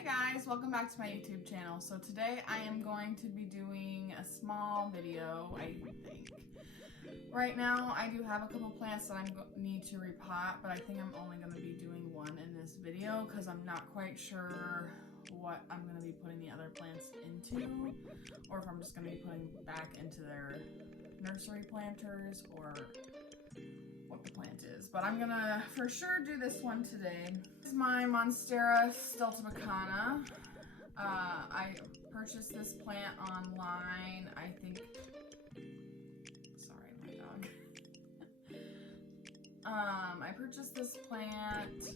Hey guys, welcome back to my YouTube channel. So today I am going to be doing a small video, I think. Right now I do have a couple plants that I need to repot, but I think I'm only going to be doing one in this video because I'm not quite sure what I'm going to be putting the other plants into, or if I'm just going to be putting back into their nursery planters, or what the plant is. But I'm gonna for sure do this one today. This is my Monstera stiltebacana. I purchased this plant online, I think, sorry, my dog. I purchased this plant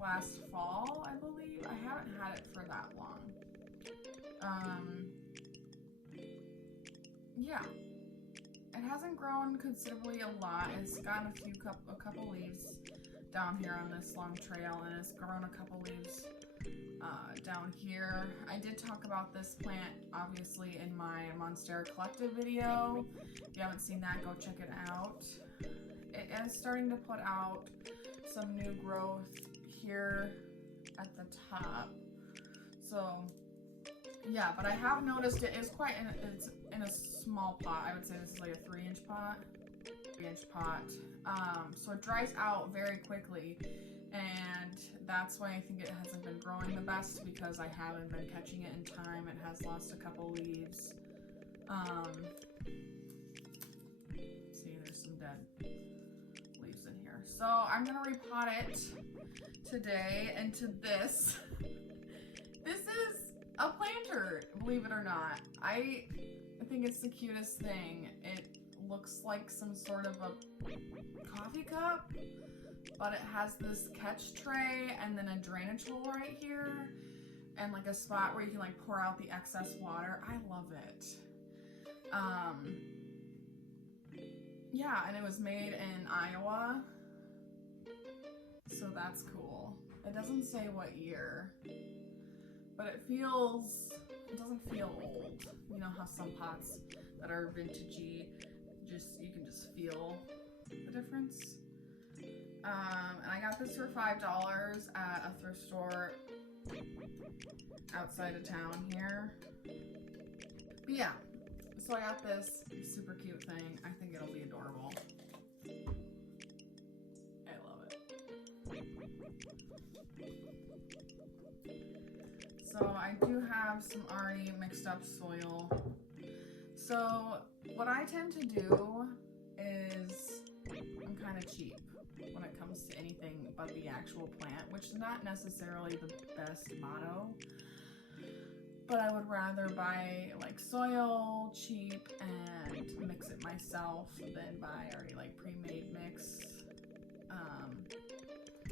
last fall, I believe. I haven't had it for that long. Yeah. It hasn't grown considerably a lot. It's gotten a couple leaves down here on this long trail, and it's grown a couple leaves down here. I did talk about this plant, obviously, in my Monstera Collective video. If you haven't seen that, go check it out. It is starting to put out some new growth here at the top. So, yeah, but I have noticed it is quite it's in a small pot. I would say this is like a 3-inch pot. So it dries out very quickly, and that's why I think it hasn't been growing the best, because I haven't been catching it in time. It has lost a couple leaves. See, there's some dead leaves in here. So I'm gonna repot it today into this. This is a planter, believe it or not. I think it's the cutest thing. It looks like some sort of a coffee cup, but it has this catch tray and then a drainage hole right here, and like a spot where you can like pour out the excess water. I love it. Yeah, and it was made in Iowa, so that's cool. It doesn't say what year, but it doesn't feel old. You know how some pots that are vintagey, you can just feel the difference. And I got this for $5 at a thrift store outside of town here. But yeah, so I got this super cute thing. I think it'll be adorable. I love it. So I do have some already mixed up soil. So what I tend to do is, I'm kind of cheap when it comes to anything but the actual plant, which is not necessarily the best motto, but I would rather buy like soil cheap and mix it myself than buy already like pre-made mix.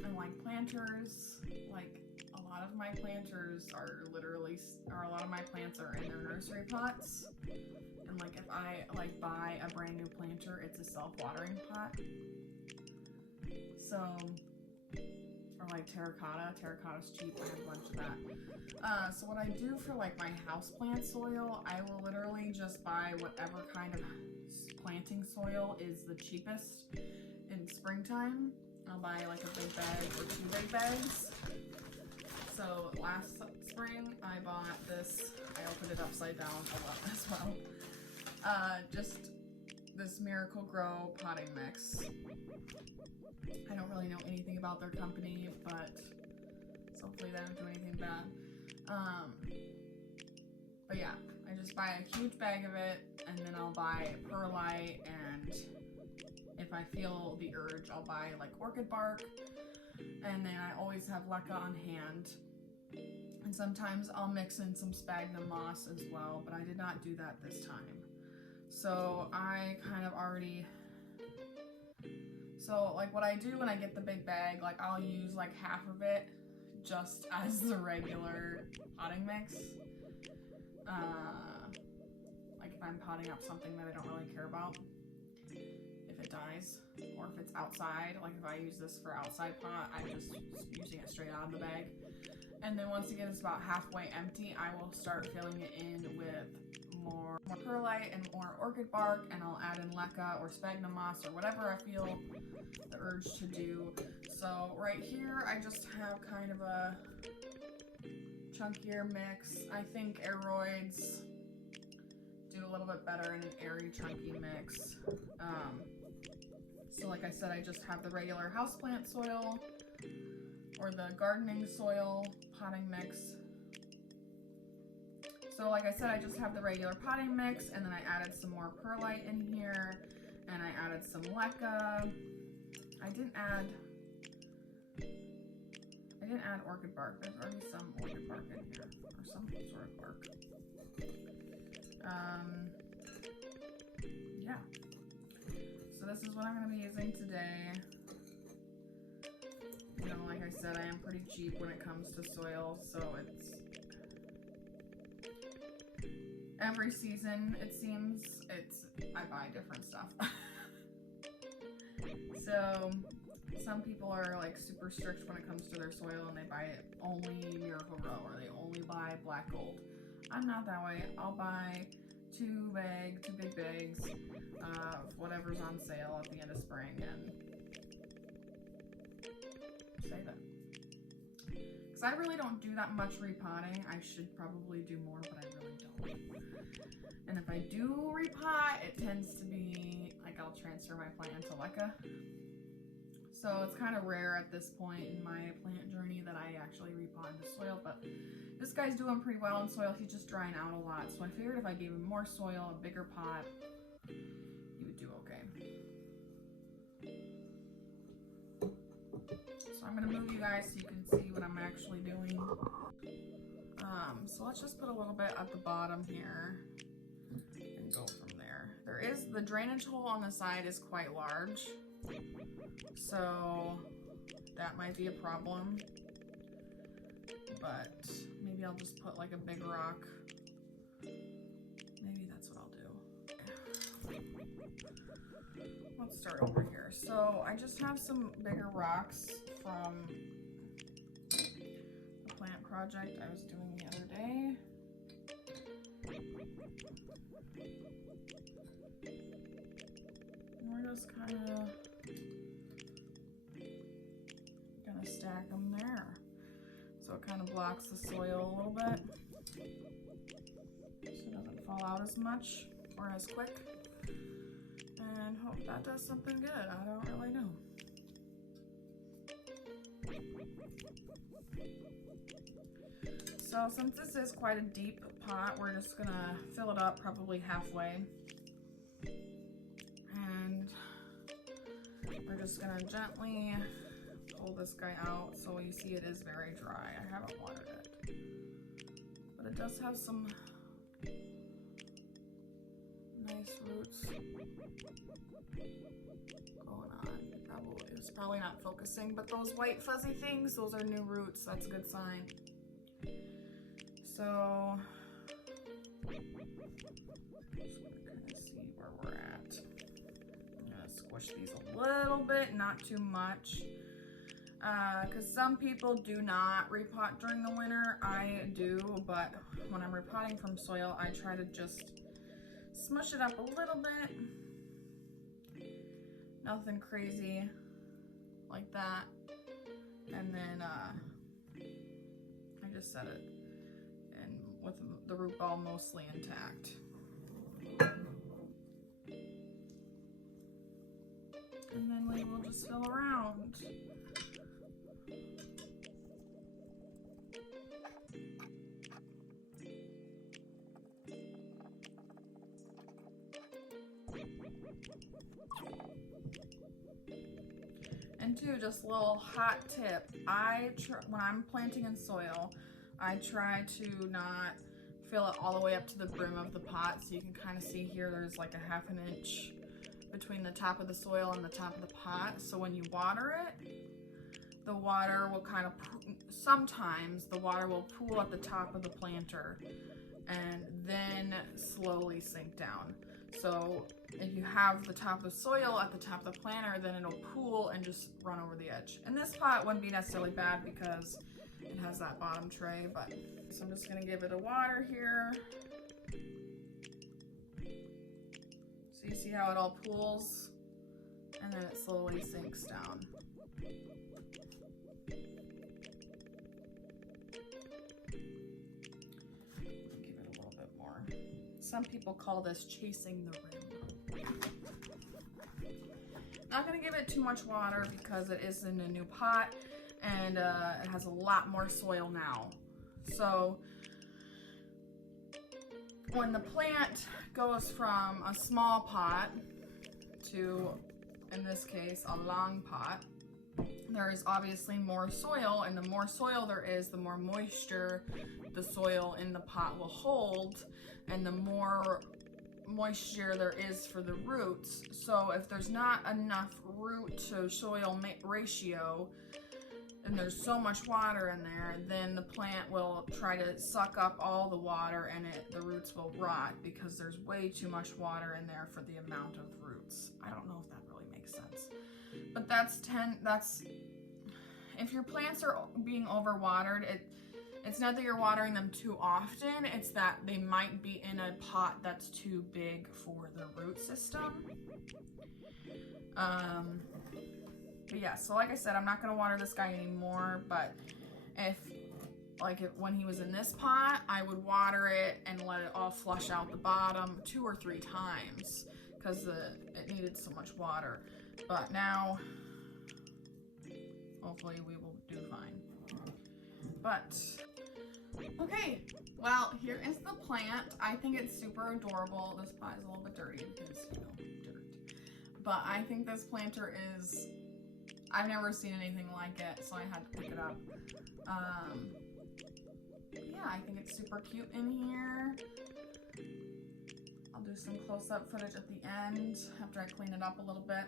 And like planters, like a lot of my planters are a lot of my plants are in their nursery pots. And like if I like buy a brand new planter, it's a self-watering pot. So, or like terracotta's cheap. I have a bunch of that. So what I do for like my houseplant soil, I will literally just buy whatever kind of planting soil is the cheapest in springtime. I'll buy like a big bag or 2 big bags. So last spring I bought this. I opened it upside down a lot as well. Just this Miracle Grow potting mix. I don't really know anything about their company, but so hopefully they don't do anything bad. But yeah, I just buy a huge bag of it, and then I'll buy perlite, and if I feel the urge, I'll buy like orchid bark, and then I always have leca on hand. And sometimes I'll mix in some sphagnum moss as well, but I did not do that this time. So I kind of already, so like what I do when I get the big bag, like I'll use like half of it just as the regular potting mix. Like if I'm potting up something that I don't really care about, if it dies, or if it's outside, like if I use this for outside pot, I'm just using it straight out of the bag. And then once again it's about halfway empty, I will start filling it in with more perlite and more orchid bark, and I'll add in leca or sphagnum moss or whatever I feel the urge to do. So right here I just have kind of a chunkier mix. I think aeroids do a little bit better in an airy, chunky mix. So like I said, I just have the regular houseplant soil or the gardening soil potting mix. So like I said, I just have the regular potting mix, and then I added some more perlite in here, and I added some leca. I didn't add orchid bark. There's already some orchid bark in here, or some sort of bark. Yeah. So this is what I'm going to be using today. You know, like I said, I am pretty cheap when it comes to soil, so it's every season, it seems, I buy different stuff. So some people are like super strict when it comes to their soil, and they buy it only Miracle-Gro, or they only buy black gold. I'm not that way. I'll buy two big bags of whatever's on sale at the end of spring and save it. Because I really don't do that much repotting. I should probably do more, but I really don't. And if I do repot, it tends to be like I'll transfer my plant into leca. So it's kind of rare at this point in my plant journey that I actually repot into soil, but this guy's doing pretty well in soil. He's just drying out a lot. So I figured if I gave him more soil, a bigger pot, he would do okay. So I'm gonna move you guys so you can see what I'm actually doing. So let's just put a little bit at the bottom here and go from there. The drainage hole on the side is quite large, so that might be a problem, but maybe I'll just put like a big rock. Maybe that's what I'll do. Let's start over here. So I just have some bigger rocks from the plant project I was doing the other day. And we're just kind of gonna stack them there, so it kind of blocks the soil a little bit, so it doesn't fall out as much or as quick. And hope that does something good. I don't really know. So since this is quite a deep pot, we're just gonna fill it up probably halfway. And we're just gonna gently pull this guy out. So you see it is very dry. I haven't watered it, but it does have some nice roots going on. It's probably not focusing, but those white fuzzy things, those are new roots. That's a good sign. So just gonna kind of see where we're at. I'm gonna squish these a little bit, not too much, because some people do not repot during the winter. I do, but when I'm repotting from soil, I try to just smush it up a little bit. Nothing crazy like that. And then I just set it in with the root ball mostly intact. And then we will just fill around. And two, just a little hot tip. When I'm planting in soil, I try to not fill it all the way up to the brim of the pot. So you can kind of see here, there's like a ½ inch between the top of the soil and the top of the pot. So when you water it, the water will kind of, sometimes the water will pool at the top of the planter and then slowly sink down. So if you have the top of the soil at the top of the planter, then it'll pool and just run over the edge. And this pot wouldn't be necessarily bad because it has that bottom tray, but so I'm just gonna give it a water here. So you see how it all pools and then it slowly sinks down. Some people call this chasing the rim. Not gonna give it too much water because it is in a new pot and it has a lot more soil now. So when the plant goes from a small pot to, in this case, a long pot, there is obviously more soil, and the more soil there is, the more moisture the soil in the pot will hold, and the more moisture there is for the roots. So if there's not enough root to soil ratio, and there's so much water in there, then the plant will try to suck up all the water, and the roots will rot because there's way too much water in there for the amount of roots. I don't know if that really makes sense, but that's if your plants are being overwatered, it's not that you're watering them too often, it's that they might be in a pot that's too big for the root system. But yeah, so like I said, I'm not gonna water this guy anymore, but when he was in this pot, I would water it and let it all flush out the bottom 2 or 3 times because it needed so much water. But now, hopefully we will do fine. But, okay, well, here is the plant. I think it's super adorable. This pot is a little bit dirty because, you know, dirt. But I think this planter is, I've never seen anything like it, so I had to pick it up. Yeah, I think it's super cute in here. I'll do some close-up footage at the end after I clean it up a little bit.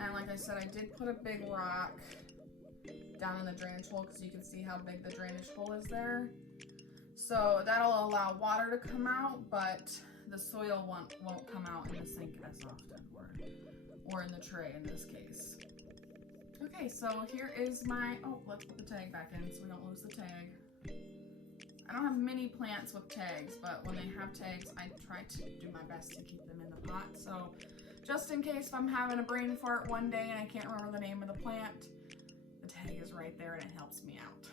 And like I said, I did put a big rock down in the drainage hole because you can see how big the drainage hole is there. So that'll allow water to come out, but the soil won't come out in the sink as often, or in the tray in this case. Okay, so here is my, let's put the tag back in so we don't lose the tag. I don't have many plants with tags, but when they have tags, I try to do my best to keep them in the pot. So just in case if I'm having a brain fart one day and I can't remember the name of the plant, the tag is right there and it helps me out.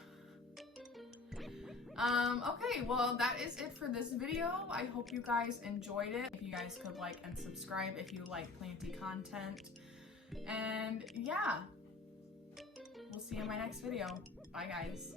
Okay, well that is it for this video. I hope you guys enjoyed it. If you guys could like and subscribe if you like planty content. And yeah, we'll see you in my next video. Bye guys.